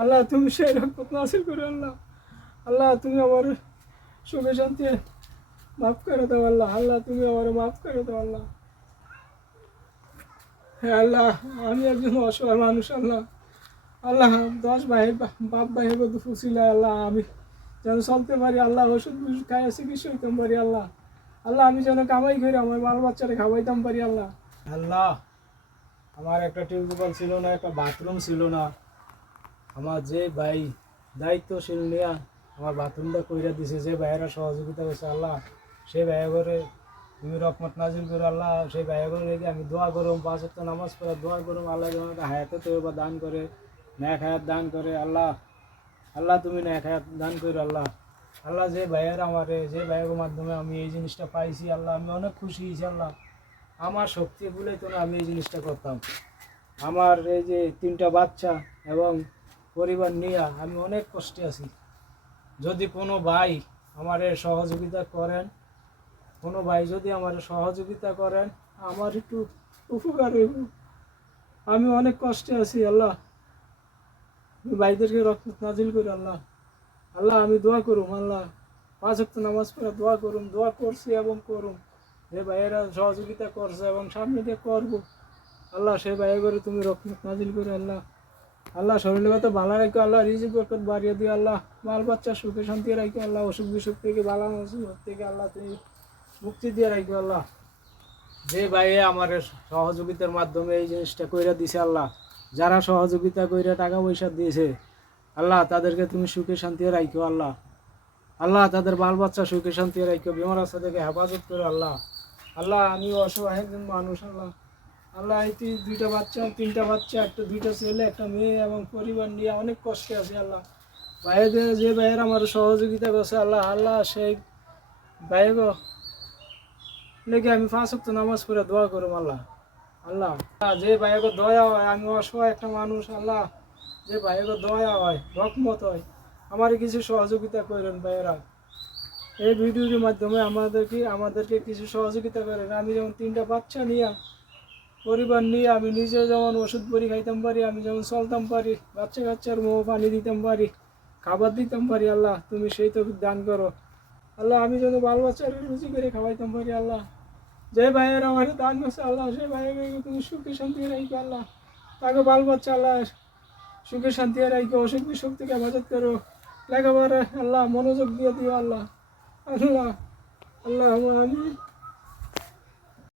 আল্লাহ, তুমি সেই রকম নাসিল করে আল্লাহ আল্লাহ, তুমি আমার সুখে শান্তি মাফ করে দাও আল্লাহ। আল্লাহ, তুমি আমার মাফ করে দাও আল্লাহ। হ্যাঁ আল্লাহ, আমি একজন অসহায় মানুষ আল্লাহ। আল্লাহ, দশ ভাই বাপ ভাই ফুসিল আল্লাহ, আমি যেন চলতে পারি, আল্লাহ ওষুধ খাই চিকিৎসা হইতাম পারি আল্লাহ। আল্লাহ, আমি যেন কামাই করি, আমার বাল বাচ্চারা খাওয়াইতাম পারি আল্লাহ। আল্লাহ, আমার একটা টিউবওয়েল ছিল না, একটা বাথরুম ছিল না। আমার যে ভাই দায়িত্বশীল নিয়ে আমার বাথরুমটা কইরা দিছে, যে ভাইয়েরা সহযোগিতা করছে, আল্লাহ সেই ভাইয়া করে তুমি রহমত নাজিল করে, আল্লাহ সেই ভাইয়া করে রেখে আমি দোয়া করুম, পাঁচ ওয়াক্ত নামাজ পড়ে দোয়া করুম, আল্লাহ আমাকে হায়াতে বা দান করে, ন্যাক হায়াত দান করে, আল্লাহ আল্লাহ তুমি ন্যাক হায়াত দান করো, আল্লাহ আল্লাহ যে ভাইয়ের আমারে, যে ভাইয়ের মাধ্যমে আমি এই জিনিসটা পাইছি, আল্লাহ, আমি অনেক খুশি হয়েছি, আল্লাহ, আমার শক্তি বলেই তো আমি এই জিনিসটা করতাম। আমার এই যে তিনটা বাচ্চা এবং পরিবার নিয়ে আমি অনেক কষ্টে আছি। যদি কোনো ভাই আমার সহযোগিতা করেন, কোনো ভাই যদি আমার সহযোগিতা করেন, আমার একটু উপকার হইব। আমি অনেক কষ্টে আছি, আল্লাহ। ভাইদেরকে রক্ত নাজিল করে, আল্লাহ। আল্লাহ, আমি দোয়া করুম, আল্লাহ। পাঁচ ওয়াক্ত নামাজ পড়ে দোয়া করুম, দোয়া করছি এবং করুম। যে ভাইয়েরা সহযোগিতা করছে এবং সামনে দিয়ে করব। আল্লাহ সেই ভাইয়ের করে তুমি রক্ত নাজিল করে, আল্লাহ। আল্লাহ শরীরের কথা ভালো রাখো, আল্লাহ রিজিক বরকত বাড়িয়ে দিও, আল্লাহ বাল বাচ্চা সুখে শান্তি রাখো, আল্লাহ অসুখ বিসুখ থেকে বালা মুসিবত থেকে, আল্লাহ তুমি মুক্তি দিয়ে রাখো, আল্লাহ। যে ভাইয়ে আমার সহযোগিতার মাধ্যমে এই জিনিসটা কইরা দিছে, আল্লাহ। যারা সহযোগিতা কইরা টাকা পয়সা দিয়েছে, আল্লাহ, তাদেরকে তুমি সুখে শান্তি রাখো, আল্লাহ। আল্লাহ, তাদের বাল বাচ্চা সুখে শান্তি রাখো, বিমার রাস্তা থেকে হেফাজত করে, আল্লাহ। আল্লাহ আমি অসহায় মানুষ, আল্লাহ। আল্লাহ এই দুইটা বাচ্চা, তিনটা বাচ্চা, একটা দুইটা ছেলে, একটা মেয়ে এবং পরিবার নিয়ে অনেক কষ্টে আছে আল্লাহ। ভাইদের, যে ভাইয়ের আমার সহযোগিতা করছে আল্লাহ আল্লাহ সেই ভাই গো লেগে আমি পাঁচ ওয়াক্ত নামাজ পড়ে দোয়া করুম আল্লাহ। আল্লাহ যে ভাইগো দয়া হয়, আমি অসহায় একটা মানুষ, আল্লাহ যে ভাইগো দয়া হয় রকমত হয়, আমার কিছু সহযোগিতা করেন ভাইয়েরা। এই ভিডিওর মাধ্যমে আমাদেরকে আমাদেরকে কিছু সহযোগিতা করেন। আমি যেমন তিনটা বাচ্চা নিয়ে পরিবার নিয়ে আমি নিজে যেমন ওষুধ পরি খাইতাম পারি, আমি যেমন চলতাম পারি, বাচ্চা কাচ্চার মোহ পানি দিতাম পারি, খাবার দিতাম পারি, আল্লাহ, তুমি সেই তো দান করো। আল্লাহ, আমি যেন বাল বাচ্চার রুচি করে খাওয়াইতাম পারি, আল্লাহ। যে ভাইয়ের আমার দান করছে, আল্লাহ সেই ভাইয়ের তুমি সুখে শান্তি রাখো আল্লাহ। তাকে বাল বাচ্চা, আল্লাহ, সুখে শান্তি রাখো অসুখ বিসুখ থেকে হেফাজত করো। লেখাপড়া আল্লাহ, মনোযোগ দিয়ে দিও, আল্লাহ। আল্লাহ আল্লাহ, আমি